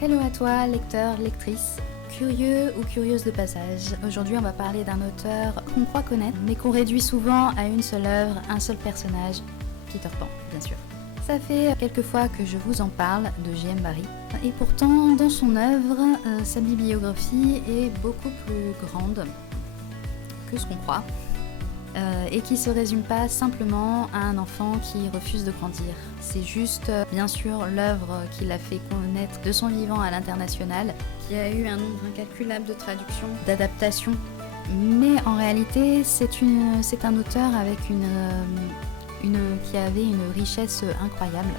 Hello à toi, lecteur, lectrice, curieux ou curieuse de passage. Aujourd'hui, on va parler d'un auteur qu'on croit connaître, mais qu'on réduit souvent à une seule œuvre, un seul personnage, Peter Pan, bien sûr. Ça fait quelques fois que je vous en parle de J.M. Barrie, et pourtant, dans son œuvre, sa bibliographie est beaucoup plus grande que ce qu'on croit. Et qui se résume pas simplement à un enfant qui refuse de grandir. C'est juste, bien sûr, l'œuvre qui l'a fait connaître de son vivant à l'international, qui a eu un nombre incalculable de traductions, d'adaptations. Mais en réalité, c'est un auteur avec qui avait une richesse incroyable.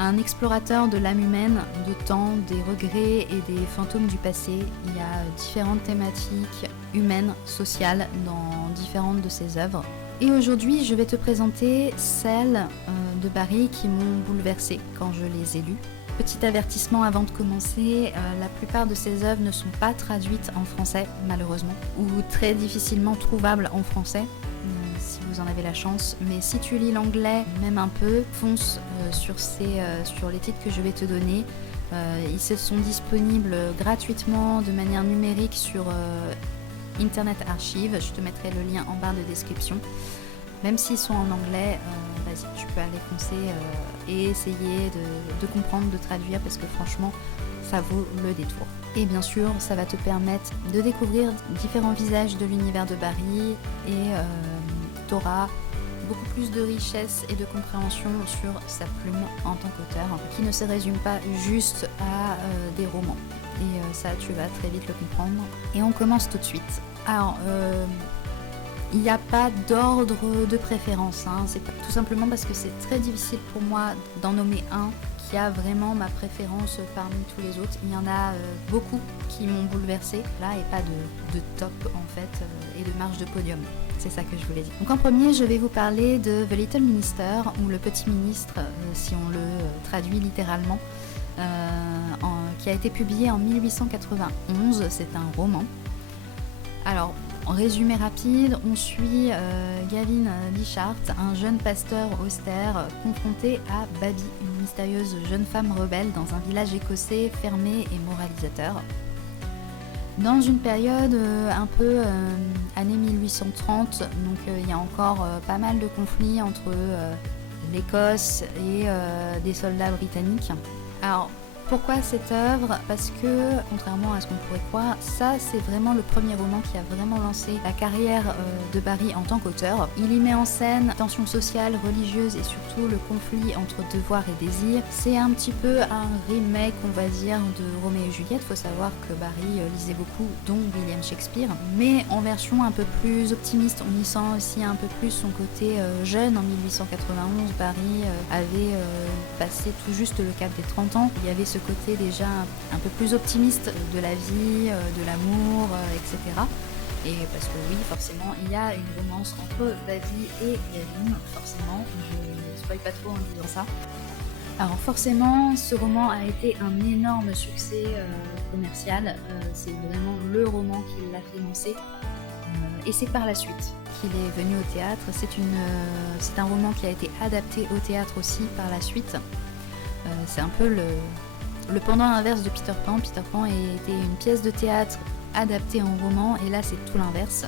Un explorateur de l'âme humaine, de temps, des regrets et des fantômes du passé. Il y a différentes thématiques humaines, sociales, dans différentes de ses œuvres. Et aujourd'hui, je vais te présenter celles de Barrie qui m'ont bouleversée quand je les ai lues. Petit avertissement avant de commencer, la plupart de ces œuvres ne sont pas traduites en français, malheureusement, ou très difficilement trouvables en français. Si vous en avez la chance, mais si tu lis l'anglais, même un peu, fonce sur les titres que je vais te donner. Ils sont disponibles gratuitement de manière numérique sur Internet Archive. Je te mettrai le lien en barre de description. Même s'ils sont en anglais, vas-y, tu peux aller foncer et essayer de comprendre, de traduire, parce que franchement, ça vaut le détour. Et bien sûr, ça va te permettre de découvrir différents visages de l'univers de Barrie et tu auras beaucoup plus de richesse et de compréhension sur sa plume en tant qu'auteur, qui ne se résume pas juste à des romans. Et ça, tu vas très vite le comprendre. Et on commence tout de suite. Alors, il n'y a pas d'ordre de préférence, hein. C'est tout simplement parce que c'est très difficile pour moi d'en nommer un qui a vraiment ma préférence parmi tous les autres. Il y en a beaucoup qui m'ont bouleversée, là, et pas de top en fait, et de marge de podium. C'est ça que je voulais dire. Donc en premier, je vais vous parler de The Little Minister, ou Le Petit Ministre, si on le traduit littéralement, qui a été publié en 1891. C'est un roman. Alors, en résumé rapide, on suit Gavin Dishart, un jeune pasteur austère confronté à Baby, une mystérieuse jeune femme rebelle dans un village écossais fermé et moralisateur. Dans une période un peu année 1830, donc il y a encore pas mal de conflits entre l'Écosse et des soldats britanniques. Alors, pourquoi cette œuvre? Parce que, contrairement à ce qu'on pourrait croire, ça c'est vraiment le premier roman qui a vraiment lancé la carrière de Barrie en tant qu'auteur. Il y met en scène tensions sociales, religieuses et surtout le conflit entre devoir et désir. C'est un petit peu un remake, on va dire, de Roméo et Juliette. Il faut savoir que Barrie lisait beaucoup, dont William Shakespeare, mais en version un peu plus optimiste. On y sent aussi un peu plus son côté jeune. En 1891, Barrie avait passé tout juste le cap des 30 ans. Il y avait ce côté déjà un peu plus optimiste de la vie, de l'amour, etc. Et parce que oui, forcément, il y a une romance entre Baby et Gavin, forcément, je ne spoil pas trop en disant ça. Alors forcément, ce roman a été un énorme succès commercial, c'est vraiment le roman qui l'a fait lancer, et c'est par la suite qu'il est venu au théâtre. C'est un roman qui a été adapté au théâtre aussi par la suite. C'est un peu le pendant inverse de Peter Pan. Peter Pan était une pièce de théâtre adaptée en roman, et là c'est tout l'inverse.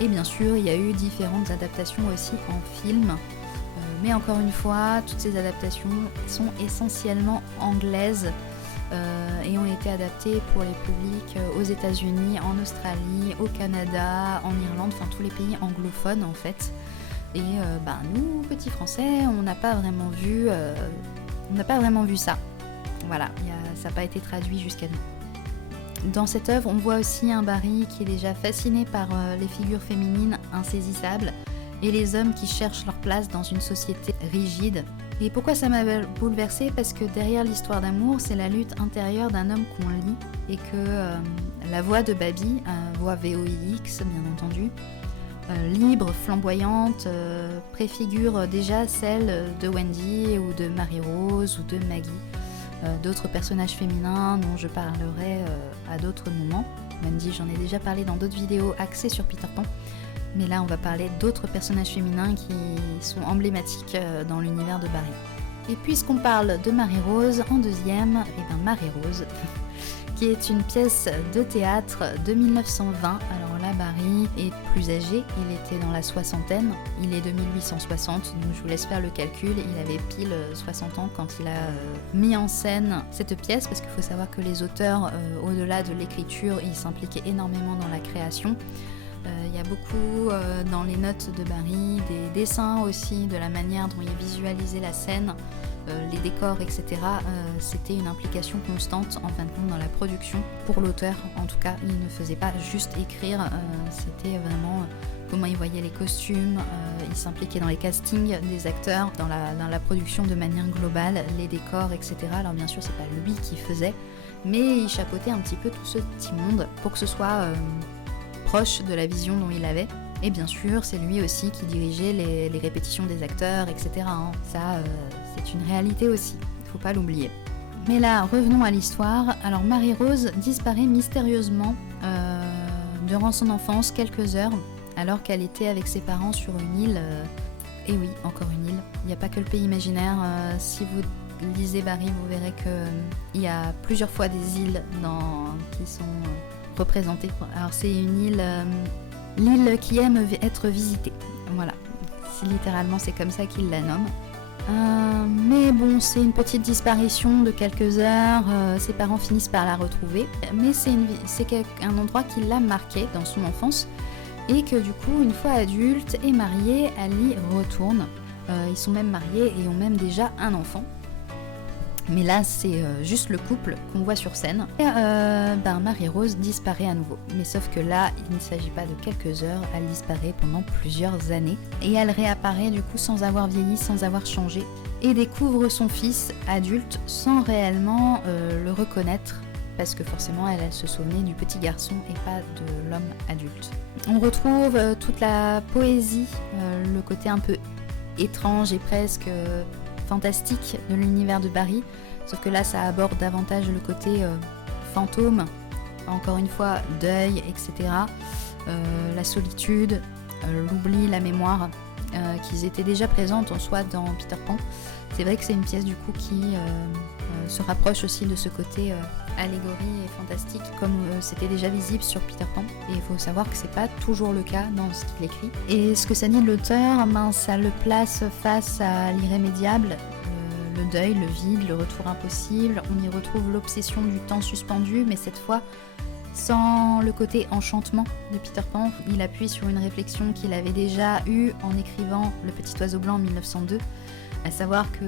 Et bien sûr, il y a eu différentes adaptations aussi en film. Mais encore une fois, toutes ces adaptations sont essentiellement anglaises et ont été adaptées pour les publics aux États-Unis, en Australie, au Canada, en Irlande, enfin tous les pays anglophones en fait. Et nous, petits Français, on n'a pas vraiment vu ça. Voilà, ça n'a pas été traduit jusqu'à nous. Dans cette œuvre, on voit aussi un Barrie qui est déjà fasciné par les figures féminines insaisissables et les hommes qui cherchent leur place dans une société rigide. Et pourquoi ça m'a bouleversée? Parce que derrière l'histoire d'amour, c'est la lutte intérieure d'un homme qu'on lit, et que la voix de Baby, voix VOIX bien entendu, libre, flamboyante, préfigure déjà celle de Wendy ou de Marie-Rose ou de Maggie, d'autres personnages féminins dont je parlerai à d'autres moments. Wendy, j'en ai déjà parlé dans d'autres vidéos axées sur Peter Pan, Mais là, on va parler d'autres personnages féminins qui sont emblématiques dans l'univers de Barrie. Et puisqu'on parle de Marie-Rose, en deuxième, Marie-Rose, qui est une pièce de théâtre de 1920. Alors là, Barry est plus âgé, il était dans la soixantaine, il est de 1860, donc je vous laisse faire le calcul, il avait pile 60 ans quand il a mis en scène cette pièce, parce qu'il faut savoir que les auteurs, au-delà de l'écriture, ils s'impliquaient énormément dans la création. Il y a beaucoup dans les notes de Barry, des dessins aussi, de la manière dont il visualisait la scène, les décors, etc. C'était une implication constante en fin de compte dans la production. Pour l'auteur, en tout cas, il ne faisait pas juste écrire, c'était vraiment comment il voyait les costumes, il s'impliquait dans les castings des acteurs, dans la production de manière globale, les décors, etc. Alors bien sûr, c'est pas lui qui faisait, mais il chapeautait un petit peu tout ce petit monde pour que ce soit proche de la vision dont il avait. Et bien sûr, c'est lui aussi qui dirigeait les répétitions des acteurs, etc. Ça, c'est une réalité aussi, il ne faut pas l'oublier. Mais là, revenons à l'histoire. Alors Marie-Rose disparaît mystérieusement durant son enfance, quelques heures, alors qu'elle était avec ses parents sur une île. Et oui, encore une île. Il n'y a pas que le pays imaginaire. Si vous lisez Barry, vous verrez qu'il y a plusieurs fois des îles qui sont représentées. Alors c'est une île... l'île qui aime être visitée. Voilà, littéralement c'est comme ça qu'il la nomme. Mais bon, c'est une petite disparition de quelques heures, ses parents finissent par la retrouver, mais c'est un endroit qui l'a marqué dans son enfance, et que du coup, une fois adulte et mariée, elle y retourne. Ils sont même mariés et ont même déjà un enfant. Mais là, c'est juste le couple qu'on voit sur scène. Et Marie-Rose disparaît à nouveau. Mais sauf que là, il ne s'agit pas de quelques heures, elle disparaît pendant plusieurs années. Et elle réapparaît du coup sans avoir vieilli, sans avoir changé. Et découvre son fils adulte sans réellement le reconnaître. Parce que forcément, elle se souvenait du petit garçon et pas de l'homme adulte. On retrouve toute la poésie, le côté un peu étrange et presque... fantastique de l'univers de Barry, sauf que là ça aborde davantage le côté fantôme, encore une fois deuil, etc. La solitude, l'oubli, la mémoire, qui étaient déjà présentes en soi dans Peter Pan. C'est vrai que c'est une pièce du coup qui se rapproche aussi de ce côté allégorie et fantastique, comme c'était déjà visible sur Peter Pan. Et il faut savoir que c'est pas toujours le cas dans ce qu'il écrit. Et ce que ça dit de l'auteur, ça le place face à l'irrémédiable, le deuil, le vide, le retour impossible. On y retrouve l'obsession du temps suspendu, mais cette fois sans le côté enchantement de Peter Pan. Il appuie sur une réflexion qu'il avait déjà eue en écrivant Le Petit Oiseau Blanc en 1902, à savoir que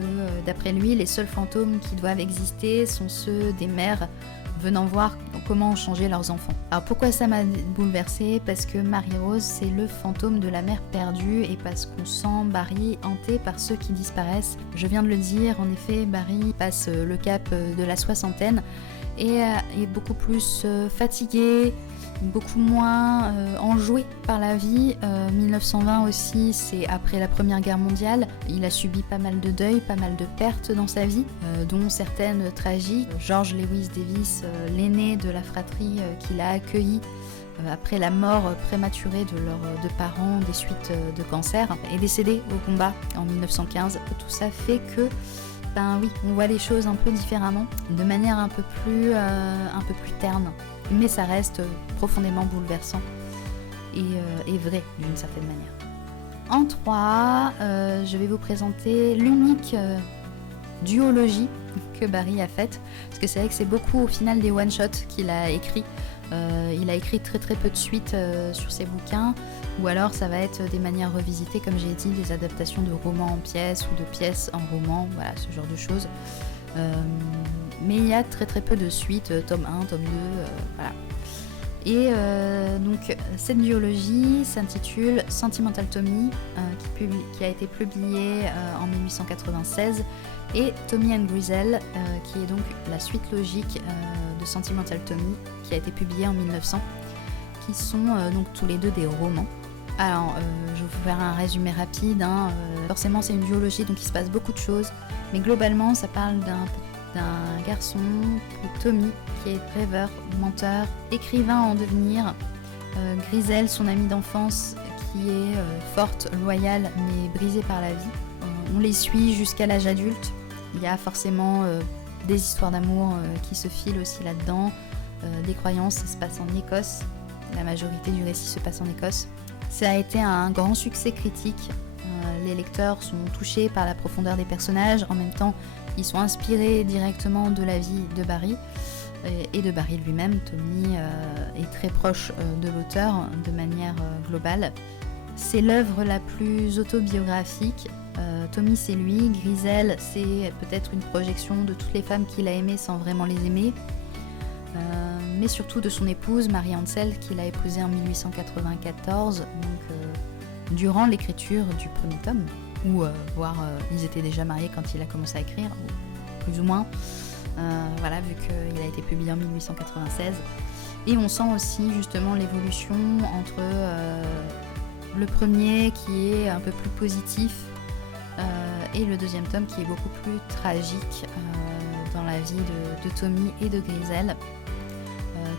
d'après lui, les seuls fantômes qui doivent exister sont ceux des mères venant voir comment ont changé leurs enfants. Alors pourquoi ça m'a bouleversée ? Parce que Marie-Rose, c'est le fantôme de la mère perdue, et parce qu'on sent Barry hanté par ceux qui disparaissent. Je viens de le dire, en effet, Barry passe le cap de la soixantaine et est beaucoup plus fatigué, beaucoup moins enjoué par la vie. 1920 aussi, c'est après la Première Guerre mondiale. Il a subi pas mal de deuil, pas mal de pertes dans sa vie, dont certaines tragiques. George Lewis Davis, l'aîné de la fratrie qu'il a accueilli après la mort prématurée de leurs deux parents des suites de cancer, est décédé au combat en 1915. Tout ça fait que oui, on voit les choses un peu différemment, de manière un peu plus terne. Mais ça reste profondément bouleversant et vrai d'une certaine manière. En 3, je vais vous présenter l'unique duologie que Barry a faite, parce que c'est vrai que c'est beaucoup au final des one-shots qu'il a écrit. Il a écrit très très peu de suites sur ses bouquins, ou alors ça va être des manières revisitées, comme j'ai dit, des adaptations de romans en pièces ou de pièces en roman, voilà, ce genre de choses. Mais il y a très très peu de suites, tome 1, tome 2, voilà. Et donc cette duologie s'intitule Sentimental Tommy, qui a été publiée en 1896, et Tommy and Grizel, qui est donc la suite logique de Sentimental Tommy, qui a été publiée en 1900, qui sont donc tous les deux des romans. Alors, je vais vous faire un résumé rapide. Forcément, c'est une duologie, donc il se passe beaucoup de choses, mais globalement, ça parle d'un garçon, Tommy, qui est rêveur, menteur, écrivain en devenir. Grizel, son amie d'enfance, qui est forte, loyale, mais brisée par la vie. On les suit jusqu'à l'âge adulte. Il y a forcément des histoires d'amour qui se filent aussi là-dedans, des croyances, ça se passe en Écosse. La majorité du récit se passe en Écosse. Ça a été un grand succès critique. Les lecteurs sont touchés par la profondeur des personnages. En même temps, ils sont inspirés directement de la vie de Barry et de Barry lui-même. Tommy est très proche de l'auteur de manière globale. C'est l'œuvre la plus autobiographique. Tommy, c'est lui. Grisel, c'est peut-être une projection de toutes les femmes qu'il a aimées sans vraiment les aimer. Mais surtout de son épouse, Marie Ansel, qu'il a épousée en 1894, donc durant l'écriture du premier tome, ou voire ils étaient déjà mariés quand il a commencé à écrire, ou plus ou moins, voilà, vu qu'il a été publié en 1896. Et on sent aussi justement l'évolution entre le premier qui est un peu plus positif et le deuxième tome qui est beaucoup plus tragique dans la vie de Tommy et de Grisel,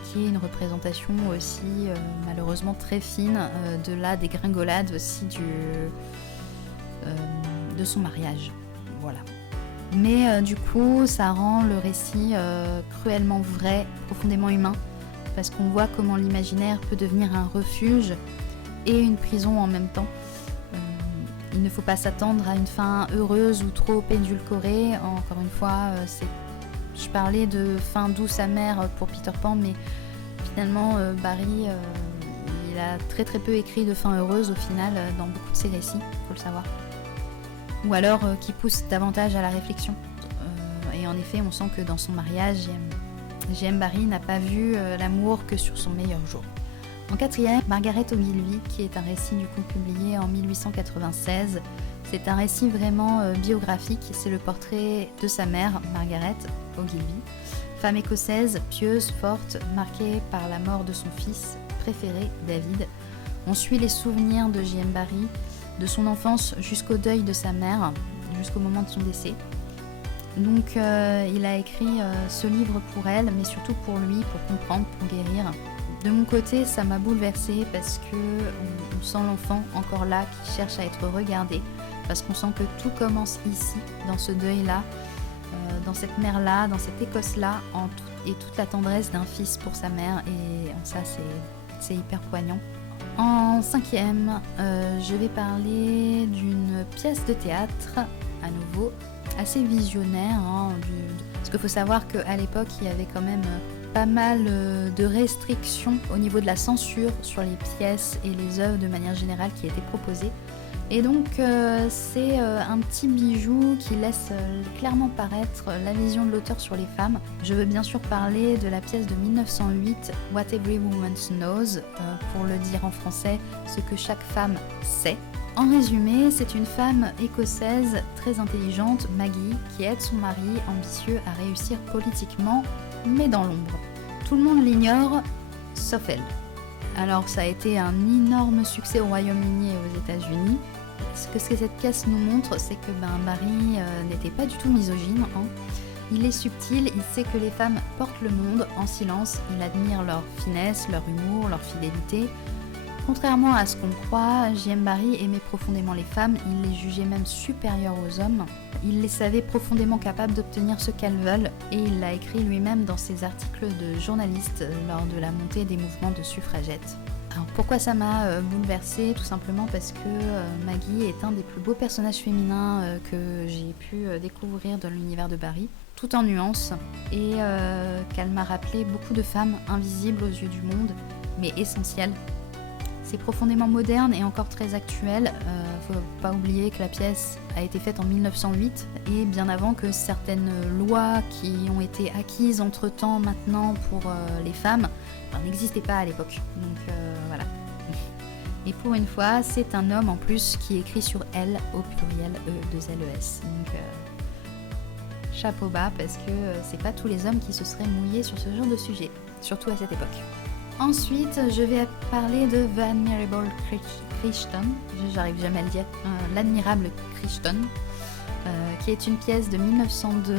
qui est une représentation aussi malheureusement très fine de la dégringolade aussi de son mariage. Voilà. Mais du coup, ça rend le récit cruellement vrai, profondément humain, parce qu'on voit comment l'imaginaire peut devenir un refuge et une prison en même temps. Il ne faut pas s'attendre à une fin heureuse ou trop édulcorée. Encore une fois, je parlais de fin douce amère pour Peter Pan, mais finalement Barry, il a très très peu écrit de fin heureuse au final dans beaucoup de ses récits, faut le savoir. Ou alors qui pousse davantage à la réflexion. Et en effet, on sent que dans son mariage, J.M. Barrie n'a pas vu l'amour que sur son meilleur jour. En quatrième, Margaret Ogilvy, qui est un récit du coup publié en 1896. C'est un récit vraiment biographique, c'est le portrait de sa mère, Margaret Ogilvy, femme écossaise, pieuse, forte, marquée par la mort de son fils préféré, David. On suit les souvenirs de J.M. Barrie, de son enfance jusqu'au deuil de sa mère, jusqu'au moment de son décès. Donc il a écrit ce livre pour elle, mais surtout pour lui, pour comprendre, pour guérir. De mon côté, ça m'a bouleversée parce que on sent l'enfant encore là qui cherche à être regardé, parce qu'on sent que tout commence ici, dans ce deuil-là, dans cette mère-là, dans cette Écosse-là, et toute la tendresse d'un fils pour sa mère, et ça c'est hyper poignant. En cinquième, je vais parler d'une pièce de théâtre, à nouveau, assez visionnaire, hein, parce qu'il faut savoir qu'à l'époque, il y avait quand même pas mal de restrictions au niveau de la censure sur les pièces et les œuvres de manière générale qui étaient proposées. Et donc c'est un petit bijou qui laisse clairement paraître la vision de l'auteur sur les femmes. Je veux bien sûr parler de la pièce de 1908, What Every Woman Knows, pour le dire en français, ce que chaque femme sait. En résumé, c'est une femme écossaise très intelligente, Maggie, qui aide son mari ambitieux à réussir politiquement, mais dans l'ombre. Tout le monde l'ignore, sauf elle. Alors ça a été un énorme succès au Royaume-Uni et aux États-Unis. Ce que cette pièce nous montre, c'est que Barry n'était pas du tout misogyne. Il est subtil, il sait que les femmes portent le monde en silence, il admire leur finesse, leur humour, leur fidélité. Contrairement à ce qu'on croit, J.M. Barrie aimait profondément les femmes, il les jugeait même supérieures aux hommes. Il les savait profondément capables d'obtenir ce qu'elles veulent, et il l'a écrit lui-même dans ses articles de journaliste lors de la montée des mouvements de suffragettes. Alors pourquoi ça m'a bouleversée? Tout simplement parce que Maggie est un des plus beaux personnages féminins que j'ai pu découvrir dans l'univers de Barrie, tout en nuances, et qu'elle m'a rappelé beaucoup de femmes invisibles aux yeux du monde, mais essentielles. C'est profondément moderne et encore très actuel. Faut pas oublier que la pièce a été faite en 1908 et bien avant que certaines lois qui ont été acquises entre-temps maintenant pour les femmes n'existaient pas à l'époque. Donc voilà. Et pour une fois, c'est un homme en plus qui écrit sur elle au pluriel E2LES. Donc chapeau bas parce que c'est pas tous les hommes qui se seraient mouillés sur ce genre de sujet, surtout à cette époque. Ensuite, je vais parler de The Admirable Crichton, j'arrive jamais à le dire, l'admirable Crichton. qui est une pièce de 1902.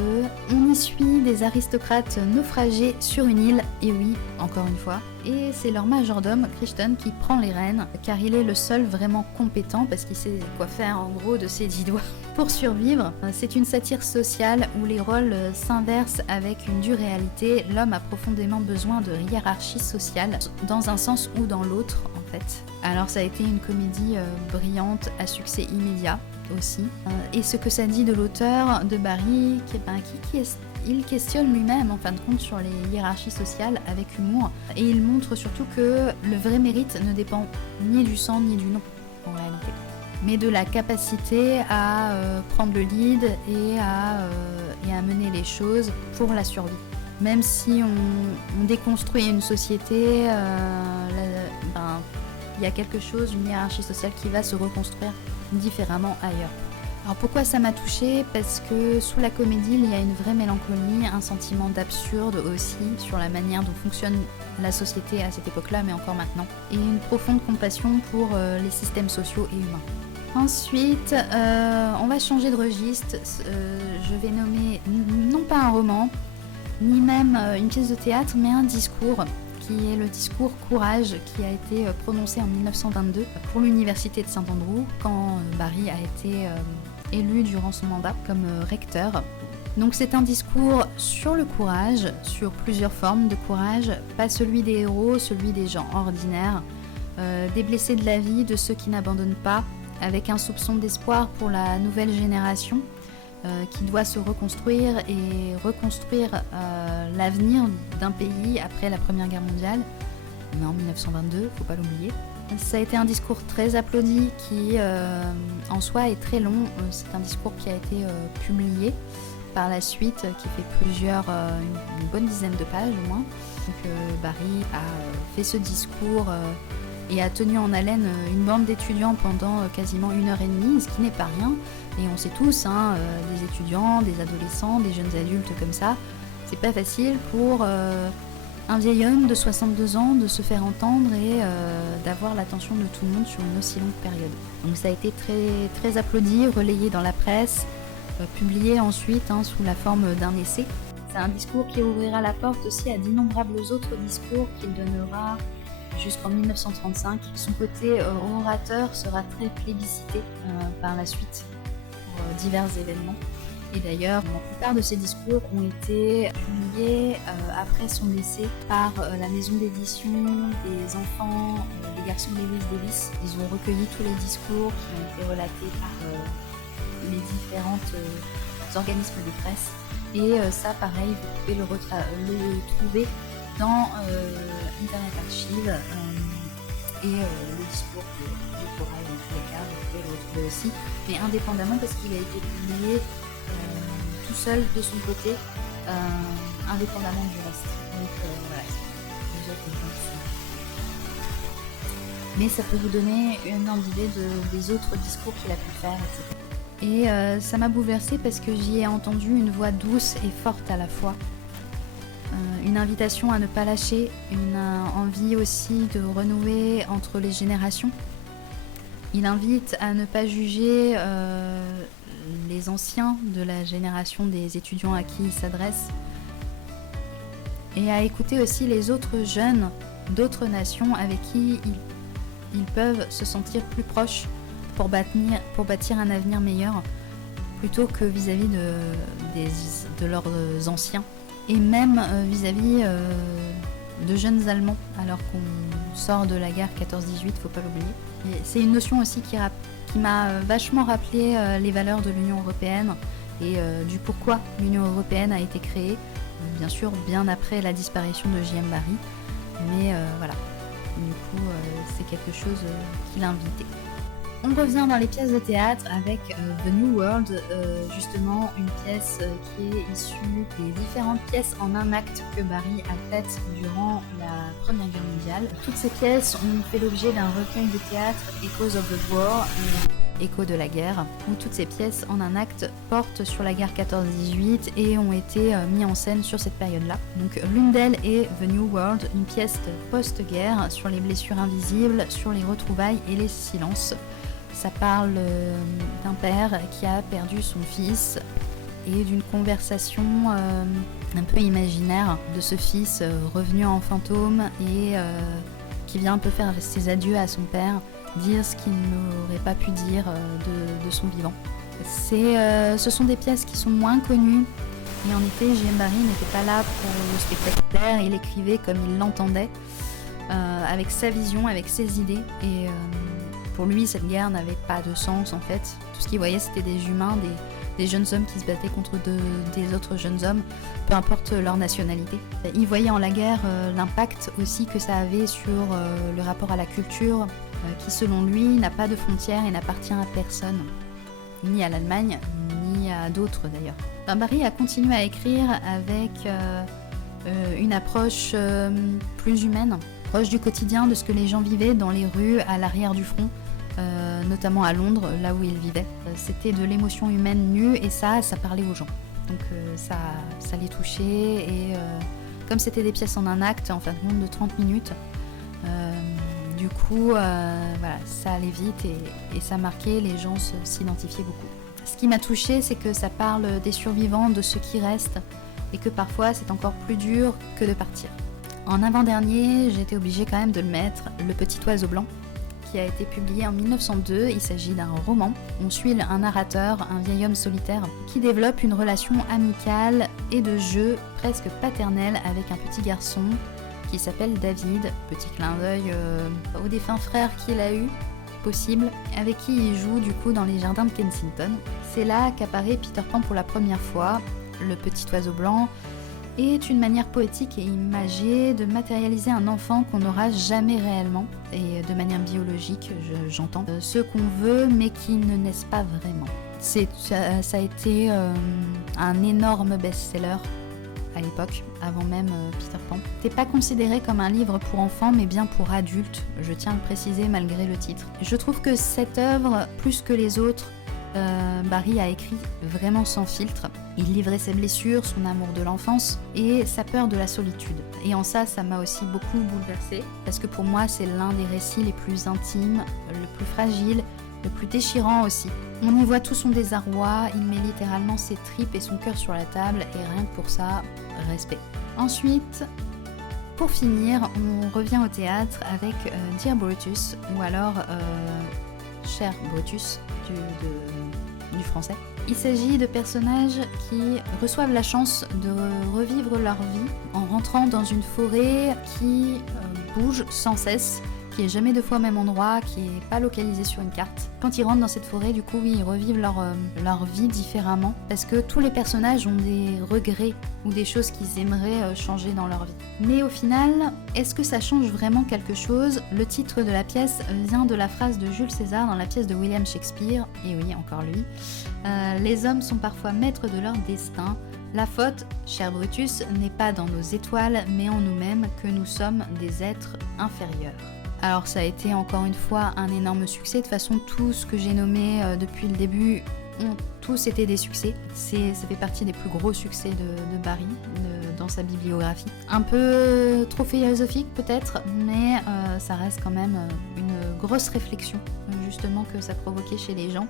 On y suit des aristocrates naufragés sur une île, et oui, encore une fois. Et c'est leur majordome, Crichton, qui prend les rênes, car il est le seul vraiment compétent, parce qu'il sait quoi faire en gros de ses 10 doigts pour survivre. C'est une satire sociale où les rôles s'inversent avec une dure réalité. L'homme a profondément besoin de hiérarchie sociale, dans un sens ou dans l'autre en fait. Alors ça a été une comédie brillante, à succès immédiat aussi. Et ce que ça dit de l'auteur, de Barry, il questionne lui-même en fin de compte sur les hiérarchies sociales avec humour, et il montre surtout que le vrai mérite ne dépend ni du sang ni du nom en réalité, mais de la capacité à prendre le lead et à mener les choses pour la survie. Même si on déconstruit une société, il y a quelque chose, une hiérarchie sociale qui va se reconstruire différemment ailleurs. Alors pourquoi ça m'a touchée ? Parce que sous la comédie, il y a une vraie mélancolie, un sentiment d'absurde aussi sur la manière dont fonctionne la société à cette époque-là, mais encore maintenant, et une profonde compassion pour les systèmes sociaux et humains. Ensuite, on va changer de registre. Je vais nommer non pas un roman, ni même une pièce de théâtre, mais un discours, qui est le discours Courage, qui a été prononcé en 1922 pour l'université de Saint-Andrew, quand Barry a été élu durant son mandat comme recteur. Donc c'est un discours sur le courage, sur plusieurs formes de courage, pas celui des héros, celui des gens ordinaires, des blessés de la vie, de ceux qui n'abandonnent pas, avec un soupçon d'espoir pour la nouvelle génération qui doit se reconstruire et reconstruire l'avenir d'un pays après la Première Guerre mondiale. On est en 1922, faut pas l'oublier. Ça a été un discours très applaudi qui en soi est très long. C'est un discours qui a été publié par la suite, qui fait une bonne dizaine de pages au moins. Donc Barry a fait ce discours et a tenu en haleine une bande d'étudiants pendant quasiment 1h30, ce qui n'est pas rien. Et on sait tous, des étudiants, des adolescents, des jeunes adultes comme ça, c'est pas facile pour un vieil homme de 62 ans de se faire entendre et d'avoir l'attention de tout le monde sur une aussi longue période. Donc ça a été très, très applaudi, relayé dans la presse, publié ensuite sous la forme d'un essai. C'est un discours qui ouvrira la porte aussi à d'innombrables autres discours qu'il donnera jusqu'en 1935. Son côté orateur sera très plébiscité par la suite pour divers événements. Et d'ailleurs, la plupart de ces discours ont été publiés après son décès par la maison d'édition des enfants des garçons Lewis Davis. Ils ont recueilli tous les discours qui ont été relatés par les différents organismes de presse. Et ça, pareil, vous pouvez le trouver dans Internet Archive et le discours de Corail dans tous les cas, vous pouvez le retrouver aussi, mais indépendamment parce qu'il a été publié tout seul de son côté, indépendamment du reste. Donc voilà, les autres points. Mais ça peut vous donner une ordre d'idée des autres discours qu'il a pu faire, etc. Et ça m'a bouleversée parce que j'y ai entendu une voix douce et forte à la fois. Une invitation à ne pas lâcher, une envie aussi de renouer entre les générations. Il invite à ne pas juger les anciens de la génération des étudiants à qui il s'adresse et à écouter aussi les autres jeunes d'autres nations avec qui ils peuvent se sentir plus proches pour bâtir un avenir meilleur plutôt que vis-à-vis de leurs anciens. Et même vis-à-vis de jeunes Allemands, alors qu'on sort de la guerre 14-18, faut pas l'oublier. Et c'est une notion aussi qui m'a vachement rappelé les valeurs de l'Union européenne et du pourquoi l'Union européenne a été créée, bien sûr bien après la disparition de J.M. Barrie, mais voilà, du coup c'est quelque chose qui l'a invité. On revient dans les pièces de théâtre avec The New World, justement une pièce qui est issue des différentes pièces en un acte que Barrie a faites durant la Première Guerre mondiale. Toutes ces pièces ont fait l'objet d'un recueil de théâtre Echoes of the War, Écho de la guerre, où toutes ces pièces en un acte portent sur la guerre 14-18 et ont été mises en scène sur cette période-là. Donc l'une d'elles est The New World, une pièce post-guerre sur les blessures invisibles, sur les retrouvailles et les silences. Ça parle d'un père qui a perdu son fils et d'une conversation un peu imaginaire de ce fils revenu en fantôme et qui vient un peu faire ses adieux à son père, dire ce qu'il n'aurait pas pu dire de son vivant. Ce sont des pièces qui sont moins connues et en effet J.M. Barrie n'était pas là pour le spectaculaire, il écrivait comme il l'entendait, avec sa vision, avec ses idées et pour lui cette guerre n'avait pas de sens en fait. Tout ce qu'il voyait c'était des humains, des jeunes hommes qui se battaient contre des autres jeunes hommes, peu importe leur nationalité. Il voyait en la guerre l'impact aussi que ça avait sur le rapport à la culture, qui selon lui n'a pas de frontières et n'appartient à personne, ni à l'Allemagne, ni à d'autres d'ailleurs. Barrie a continué à écrire avec une approche plus humaine, proche du quotidien, de ce que les gens vivaient dans les rues à l'arrière du front, notamment à Londres, là où il vivait. C'était de l'émotion humaine nue et ça parlait aux gens. Donc ça les touchait et comme c'était des pièces en un acte, en fin de compte de 30 minutes, du coup voilà, ça allait vite et ça marquait, les gens s'identifiaient beaucoup. Ce qui m'a touchée, c'est que ça parle des survivants, de ceux qui restent et que parfois c'est encore plus dur que de partir. En avant-dernier, j'ai été obligée quand même de le mettre, Le Petit Oiseau Blanc, qui a été publié en 1902. Il s'agit d'un roman. On suit un narrateur, un vieil homme solitaire, qui développe une relation amicale et de jeu presque paternelle avec un petit garçon qui s'appelle David. Petit clin d'œil au défunt frère qu'il a eu, possible, avec qui il joue du coup dans les jardins de Kensington. C'est là qu'apparaît Peter Pan pour la première fois. Le Petit Oiseau Blanc est une manière poétique et imagée de matérialiser un enfant qu'on n'aura jamais réellement, et de manière biologique, j'entends, ceux qu'on veut mais qui ne naissent pas vraiment. Ça a été un énorme best-seller à l'époque, avant même Peter Pan. C'est pas considéré comme un livre pour enfants mais bien pour adultes, je tiens à le préciser malgré le titre. Je trouve que cette œuvre, plus que les autres, Barrie a écrit vraiment sans filtre. Il livrait ses blessures, son amour de l'enfance et sa peur de la solitude. Et en ça m'a aussi beaucoup bouleversée, parce que pour moi, c'est l'un des récits les plus intimes, le plus fragile, le plus déchirant aussi. On y voit tout son désarroi, il met littéralement ses tripes et son cœur sur la table, et rien que pour ça, respect. Ensuite, pour finir, on revient au théâtre avec Dear Brutus, ou alors Cher Brutus, du français. Il s'agit de personnages qui reçoivent la chance de revivre leur vie en rentrant dans une forêt qui bouge sans cesse, qui est jamais deux fois au même endroit, qui est pas localisée sur une carte. Quand ils rentrent dans cette forêt, du coup, ils revivent leur vie différemment, parce que tous les personnages ont des regrets ou des choses qu'ils aimeraient changer dans leur vie. Mais au final, est-ce que ça change vraiment quelque chose ? Le titre de la pièce vient de la phrase de Jules César dans la pièce de William Shakespeare, et oui, encore lui. Les hommes sont parfois maîtres de leur destin. La faute, cher Brutus, n'est pas dans nos étoiles, mais en nous-mêmes, que nous sommes des êtres inférieurs. Alors ça a été encore une fois un énorme succès. De toute façon, tout ce que j'ai nommé depuis le début ont tous été des succès. Ça fait partie des plus gros succès de Barrie dans sa bibliographie. Un peu trop philosophique peut-être, mais ça reste quand même une grosse réflexion justement que ça provoquait chez les gens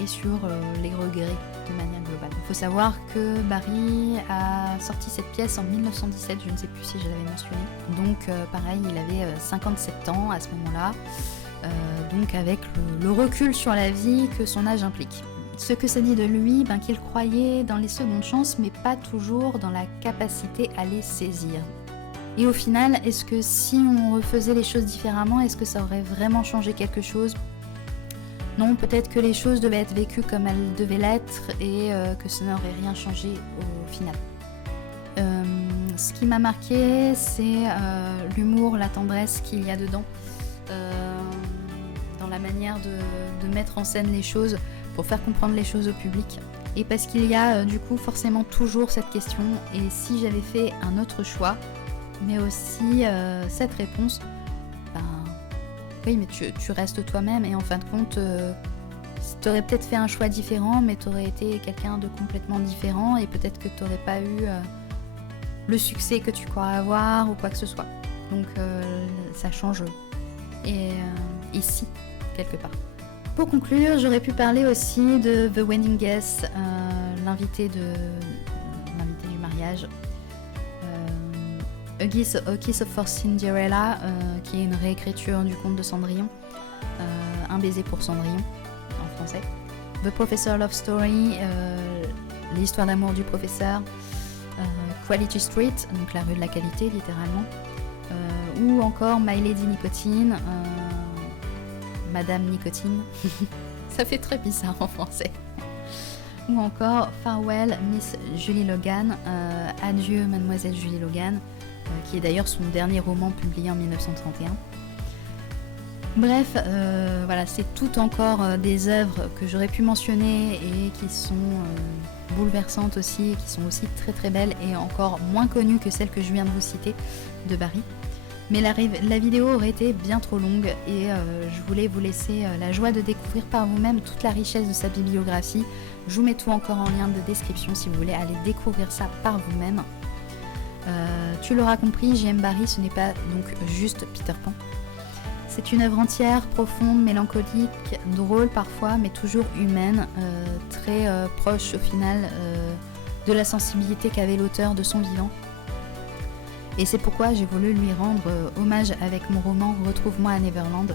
et sur les regrets de manière globale. Il faut savoir que Barrie a sorti cette pièce en 1917, je ne sais plus si je l'avais mentionné. Donc pareil, il avait 57 ans à ce moment-là, donc avec le recul sur la vie que son âge implique. Ce que ça dit de lui, qu'il croyait dans les secondes chances, mais pas toujours dans la capacité à les saisir. Et au final, est-ce que si on refaisait les choses différemment, est-ce que ça aurait vraiment changé quelque chose ? Non, peut-être que les choses devaient être vécues comme elles devaient l'être et que ça n'aurait rien changé au final. Ce qui m'a marqué, c'est l'humour, la tendresse qu'il y a dedans, dans la manière de mettre en scène les choses pour faire comprendre les choses au public. Et parce qu'il y a du coup forcément toujours cette question, et si j'avais fait un autre choix, mais aussi cette réponse, oui, mais tu restes toi-même et en fin de compte, tu aurais peut-être fait un choix différent, mais tu aurais été quelqu'un de complètement différent et peut-être que tu n'aurais pas eu le succès que tu crois avoir ou quoi que ce soit. Donc ça change. Et si, quelque part. Pour conclure, j'aurais pu parler aussi de The Wedding Guest, l'invité du mariage. A Kiss for Cinderella, qui est une réécriture du conte de Cendrillon. Un baiser pour Cendrillon, en français. The Professor Love Story, l'histoire d'amour du professeur. Quality Street, donc la rue de la qualité, littéralement. Ou encore My Lady Nicotine, Madame Nicotine. Ça fait très bizarre en français. Ou encore Farewell Miss Julie Logan, Adieu Mademoiselle Julie Logan, qui est d'ailleurs son dernier roman publié en 1931. Bref, voilà, c'est tout encore des œuvres que j'aurais pu mentionner et qui sont bouleversantes aussi, et qui sont aussi très très belles et encore moins connues que celles que je viens de vous citer de Barry. Mais la vidéo aurait été bien trop longue et je voulais vous laisser la joie de découvrir par vous-même toute la richesse de sa bibliographie. Je vous mets tout encore en lien de description si vous voulez aller découvrir ça par vous-même. Tu l'auras compris, J.M. Barrie, ce n'est pas donc juste Peter Pan. C'est une œuvre entière, profonde, mélancolique, drôle parfois, mais toujours humaine, très proche au final de la sensibilité qu'avait l'auteur de son vivant. Et c'est pourquoi j'ai voulu lui rendre hommage avec mon roman Retrouve-moi à Neverland.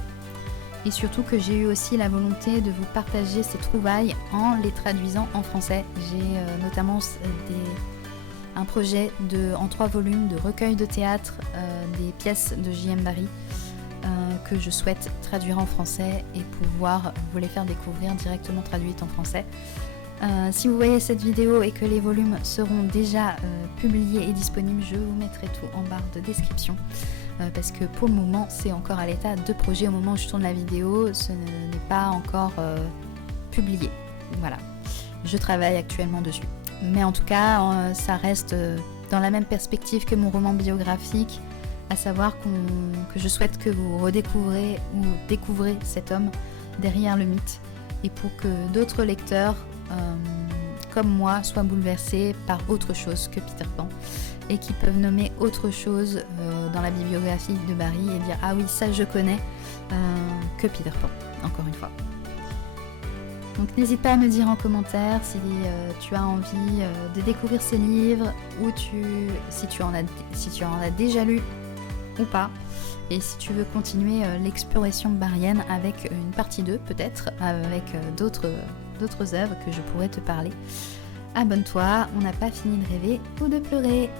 Et surtout que j'ai eu aussi la volonté de vous partager ces trouvailles en les traduisant en français. J'ai notamment un projet en 3 volumes de recueil de théâtre des pièces de J.M. Barrie que je souhaite traduire en français et pouvoir vous les faire découvrir directement traduites en français. Si vous voyez cette vidéo et que les volumes seront déjà publiés et disponibles, je vous mettrai tout en barre de description parce que pour le moment c'est encore à l'état de projet. Au moment où je tourne la vidéo, ce n'est pas encore publié. Voilà, je travaille actuellement dessus. Mais en tout cas, ça reste dans la même perspective que mon roman biographique, à savoir que je souhaite que vous redécouvrez ou découvrez cet homme derrière le mythe et pour que d'autres lecteurs comme moi soient bouleversés par autre chose que Peter Pan et qui peuvent nommer autre chose dans la bibliographie de Barrie et dire ah oui ça je connais que Peter Pan, encore une fois. Donc n'hésite pas à me dire en commentaire si tu as envie de découvrir ces livres ou si tu en as déjà lu ou pas, et si tu veux continuer l'exploration barrienne avec une partie 2 peut-être, avec d'autres œuvres que je pourrais te parler. Abonne-toi, on n'a pas fini de rêver ou de pleurer.